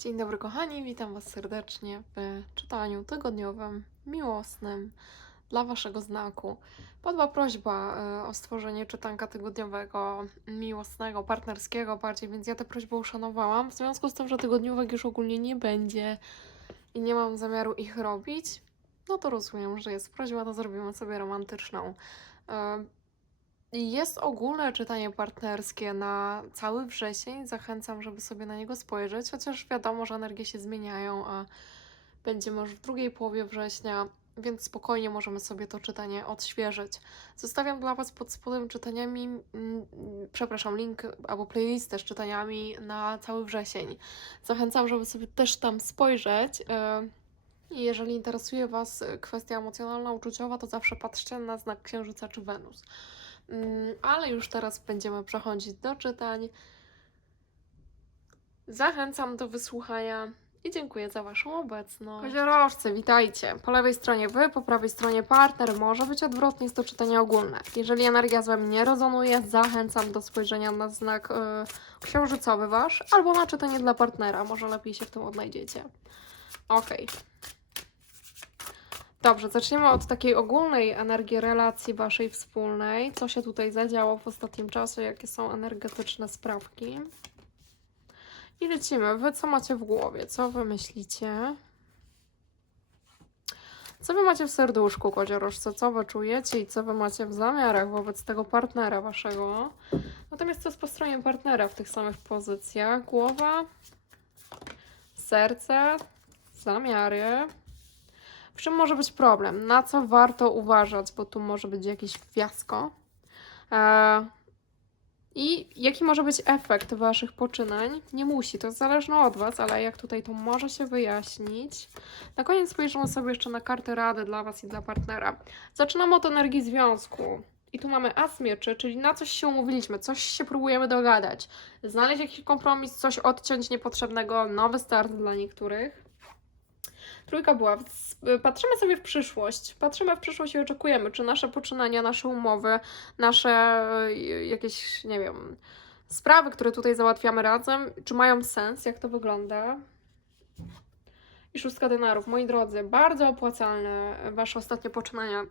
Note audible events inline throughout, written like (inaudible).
Dzień dobry kochani, witam Was serdecznie w czytaniu tygodniowym, miłosnym dla Waszego znaku. Padła prośba e, o stworzenie czytanka tygodniowego, miłosnego, partnerskiego bardziej, więc ja tę prośbę uszanowałam. W związku z tym, że tygodniówek już ogólnie nie będzie i nie mam zamiaru ich robić, no to rozumiem, że jest prośba, to zrobimy sobie romantyczną. Jest ogólne czytanie partnerskie na cały wrzesień. Zachęcam, żeby sobie na niego spojrzeć, chociaż wiadomo, że energie się zmieniają, a będziemy już w drugiej połowie września, więc spokojnie możemy sobie to czytanie odświeżyć. Zostawiam dla Was pod spodem czytaniami, przepraszam, link albo playlistę z czytaniami na cały wrzesień. Zachęcam, żeby sobie też tam spojrzeć. e, jeżeli interesuje Was kwestia emocjonalna, uczuciowa, to zawsze patrzcie na znak Księżyca czy Wenus. Mm, Ale już teraz będziemy przechodzić do czytań. Zachęcam do wysłuchania i dziękuję za Waszą obecność. Koziorożce, witajcie. Po lewej stronie Wy, po prawej stronie partner. Może być odwrotnie, jest to czytanie ogólne. Jeżeli energia z Wami nie rezonuje, zachęcam do spojrzenia na znak y, księżycowy Wasz albo na czytanie dla partnera. Może lepiej się w tym odnajdziecie. Okej. Dobrze, zaczniemy od takiej ogólnej energii relacji waszej wspólnej. Co się tutaj zadziało w ostatnim czasie, jakie są energetyczne sprawki. I lecimy. Wy co macie w głowie? Co wy myślicie? Co wy macie w serduszku, koziorożce? Co wy czujecie i co wy macie w zamiarach wobec tego partnera waszego? Natomiast co jest po stronie partnera w tych samych pozycjach? Głowa, serce, zamiary. Czym może być problem? Na co warto uważać, bo tu może być jakieś fiasko. E, I jaki może być efekt Waszych poczynań? Nie musi, to jest zależne od Was, ale jak tutaj to może się wyjaśnić. Na koniec spojrzymy sobie jeszcze na kartę rady dla Was i dla partnera. Zaczynamy od energii związku. I tu mamy as mieczy, czyli na coś się umówiliśmy, coś się próbujemy dogadać. Znaleźć jakiś kompromis, coś odciąć niepotrzebnego, nowy start dla niektórych. Trójka była. Patrzymy sobie w przyszłość. Patrzymy w przyszłość i oczekujemy, czy nasze poczynania, nasze umowy, nasze e, jakieś, nie wiem, sprawy, które tutaj załatwiamy razem, czy mają sens, jak to wygląda. I szóstka denarów. Moi drodzy, bardzo opłacalne wasze ostatnie poczynania.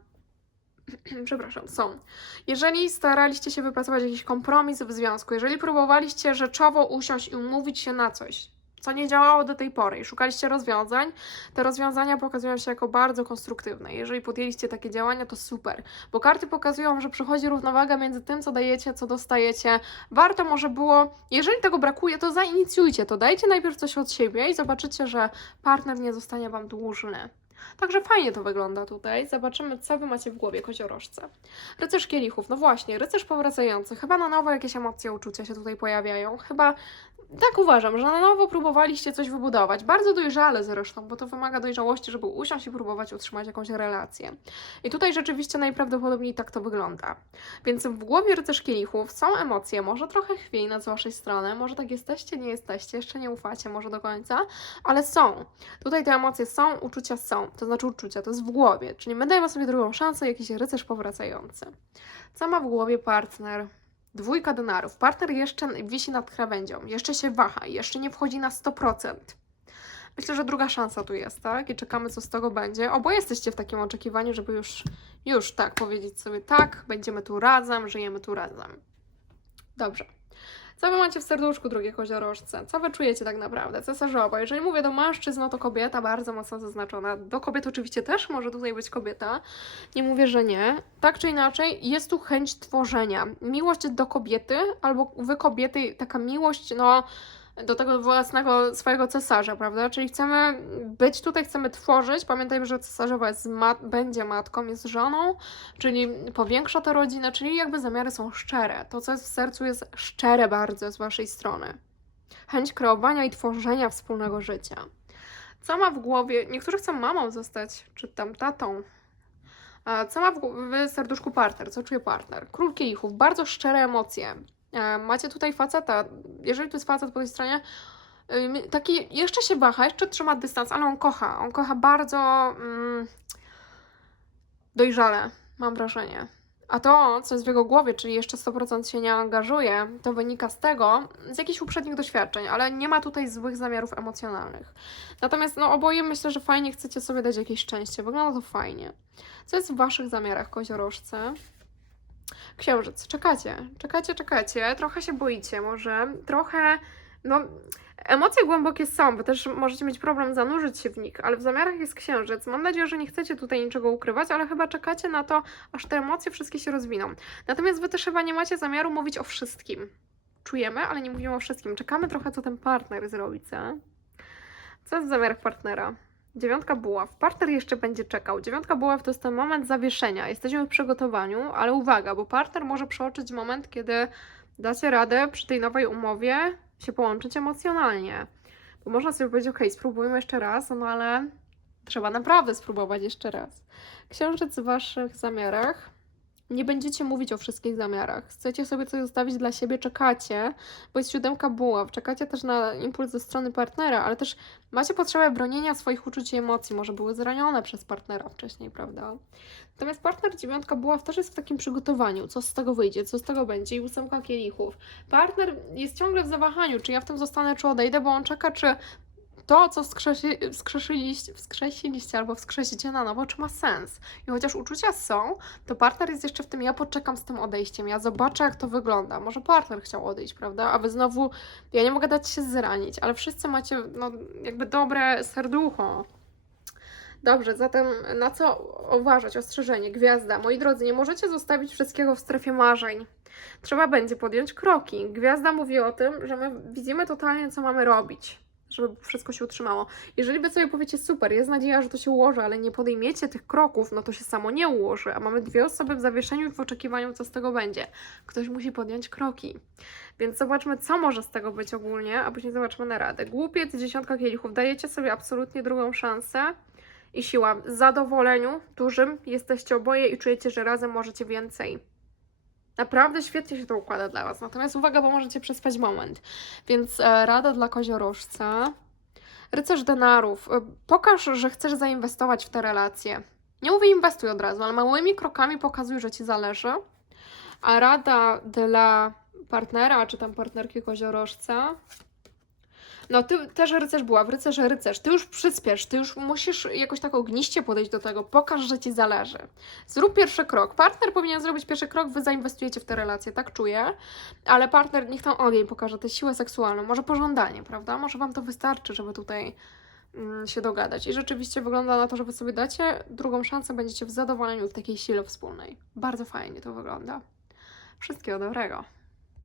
(clears throat) Przepraszam, są. Jeżeli staraliście się wypracować jakiś kompromis w związku, jeżeli próbowaliście rzeczowo usiąść i umówić się na coś, co nie działało do tej pory i szukaliście rozwiązań, te rozwiązania pokazują się jako bardzo konstruktywne. Jeżeli podjęliście takie działania, to super, bo karty pokazują, że przychodzi równowaga między tym, co dajecie, co dostajecie. Warto może było, jeżeli tego brakuje, to zainicjujcie to, dajcie najpierw coś od siebie i zobaczycie, że partner nie zostanie Wam dłużny. Także fajnie to wygląda tutaj. Zobaczymy, co Wy macie w głowie, koziorożce. Rycerz kielichów, no właśnie, rycerz powracający. Chyba na nowo jakieś emocje, uczucia się tutaj pojawiają. Chyba tak uważam, że na nowo próbowaliście coś wybudować. Bardzo dojrzale zresztą, bo to wymaga dojrzałości, żeby usiąść i próbować utrzymać jakąś relację. I tutaj rzeczywiście najprawdopodobniej tak to wygląda. Więc w głowie rycerz kielichów są emocje, może trochę chwiejne z waszej strony, może tak jesteście, nie jesteście, jeszcze nie ufacie może do końca, ale są. Tutaj te emocje są, uczucia są. To znaczy uczucia, to jest w głowie. Czyli my dajemy sobie drugą szansę, jakiś rycerz powracający. Co ma w głowie partner? Dwójka denarów. Partner jeszcze wisi nad krawędzią, jeszcze się waha, jeszcze nie wchodzi na 100%. Myślę, że druga szansa tu jest, tak? I czekamy, co z tego będzie. Oboje jesteście w takim oczekiwaniu, żeby już, już tak powiedzieć sobie, tak, będziemy tu razem, żyjemy tu razem. Dobrze. Co wy macie w serduszku, drugie koziorożce? Co wy czujecie tak naprawdę? Cesarzowa. Jeżeli mówię do mężczyzn, no to kobieta bardzo mocno zaznaczona. Do kobiet oczywiście też może tutaj być kobieta. Nie mówię, że nie. Tak czy inaczej, jest tu chęć tworzenia. Miłość do kobiety, albo wy kobiety, taka miłość, no do tego własnego swojego cesarza, prawda? Czyli chcemy być tutaj, chcemy tworzyć. Pamiętajmy, że cesarzowa jest mat- będzie matką, jest żoną, czyli powiększa tę rodzinę, czyli jakby zamiary są szczere. To, co jest w sercu, jest szczere bardzo z waszej strony. Chęć kreowania i tworzenia wspólnego życia. Co ma w głowie? Niektórzy chcą mamą zostać, czy tam tatą. Co ma w, w serduszku partner? Co czuje partner? Król kielichów, bardzo szczere emocje. E, Macie tutaj faceta. Jeżeli to jest facet po tej stronie, taki jeszcze się waha, jeszcze trzyma dystans, ale on kocha. On kocha bardzo mm, dojrzale, mam wrażenie. A to, co jest w jego głowie, czyli jeszcze 100% się nie angażuje, to wynika z tego, z jakichś uprzednich doświadczeń, ale nie ma tutaj złych zamiarów emocjonalnych. Natomiast no, oboje myślę, że fajnie chcecie sobie dać jakieś szczęście. Wygląda to fajnie. Co jest w waszych zamiarach, koziorożcy? Księżyc, czekacie, czekacie, czekacie, trochę się boicie może, trochę, no, emocje głębokie są, bo też możecie mieć problem zanurzyć się w nich, ale w zamiarach jest księżyc. Mam nadzieję, że nie chcecie tutaj niczego ukrywać, ale chyba czekacie na to, aż te emocje wszystkie się rozwiną. Natomiast wy też chyba nie macie zamiaru mówić o wszystkim. Czujemy, ale nie mówimy o wszystkim. Czekamy trochę, co ten partner zrobi, co? Co jest w zamiarach partnera? Dziewiątka buław. Partner jeszcze będzie czekał. Dziewiątka buław to jest ten moment zawieszenia. Jesteśmy w przygotowaniu, ale uwaga, bo partner może przeoczyć moment, kiedy dacie radę przy tej nowej umowie się połączyć emocjonalnie. Bo można sobie powiedzieć, ok, spróbujmy jeszcze raz, no ale trzeba naprawdę spróbować jeszcze raz. Księżyc w waszych zamiarach. Nie będziecie mówić o wszystkich zamiarach. Chcecie sobie coś zostawić dla siebie, czekacie, bo jest siódemka buław. Czekacie też na impuls ze strony partnera, ale też macie potrzebę bronienia swoich uczuć i emocji. Może były zranione przez partnera wcześniej, prawda? Natomiast partner dziewiątka buław też jest w takim przygotowaniu. Co z tego wyjdzie, co z tego będzie i ósemka kielichów. Partner jest ciągle w zawahaniu, czy ja w tym zostanę, czy odejdę, bo on czeka, czy to, co wskrzesi, wskrzesiliście, wskrzesiliście albo wskrzesicie na nowo, czy ma sens. I chociaż uczucia są, to partner jest jeszcze w tym, ja poczekam z tym odejściem, ja zobaczę, jak to wygląda. Może partner chciał odejść, prawda? A wy znowu, ja nie mogę dać się zranić, ale wszyscy macie, no, jakby dobre serducho. Dobrze, zatem na co uważać? Ostrzeżenie, gwiazda. Moi drodzy, nie możecie zostawić wszystkiego w strefie marzeń. Trzeba będzie podjąć kroki. Gwiazda mówi o tym, że my widzimy totalnie, co mamy robić, żeby wszystko się utrzymało. Jeżeli wy sobie powiecie, super, jest nadzieja, że to się ułoży, ale nie podejmiecie tych kroków, no to się samo nie ułoży. A mamy dwie osoby w zawieszeniu i w oczekiwaniu, co z tego będzie. Ktoś musi podjąć kroki. Więc zobaczmy, co może z tego być ogólnie, a później zobaczmy na radę. Głupiec, dziesiątka kielichów. Dajecie sobie absolutnie drugą szansę i siła. W zadowoleniu dużym jesteście oboje i czujecie, że razem możecie więcej. Naprawdę świetnie się to układa dla Was. Natomiast uwaga, bo możecie przespać moment. Więc e, rada dla koziorożca. Rycerz denarów. E, pokaż, że chcesz zainwestować w te relacje. Nie mówię inwestuj od razu, ale małymi krokami pokazuj, że Ci zależy. A rada dla partnera, czy tam partnerki koziorożca. No, ty też rycerz była, w rycerze rycerz. Ty już przyspiesz, ty już musisz jakoś tak ogniście podejść do tego. Pokaż, że ci zależy. Zrób pierwszy krok. Partner powinien zrobić pierwszy krok, wy zainwestujecie w te relacje, tak czuję. Ale partner niech tam ogień pokaże tę siłę seksualną, może pożądanie, prawda? Może wam to wystarczy, żeby tutaj mm, się dogadać. I rzeczywiście wygląda na to, że wy sobie dacie drugą szansę, będziecie w zadowoleniu w takiej sile wspólnej. Bardzo fajnie to wygląda. Wszystkiego dobrego.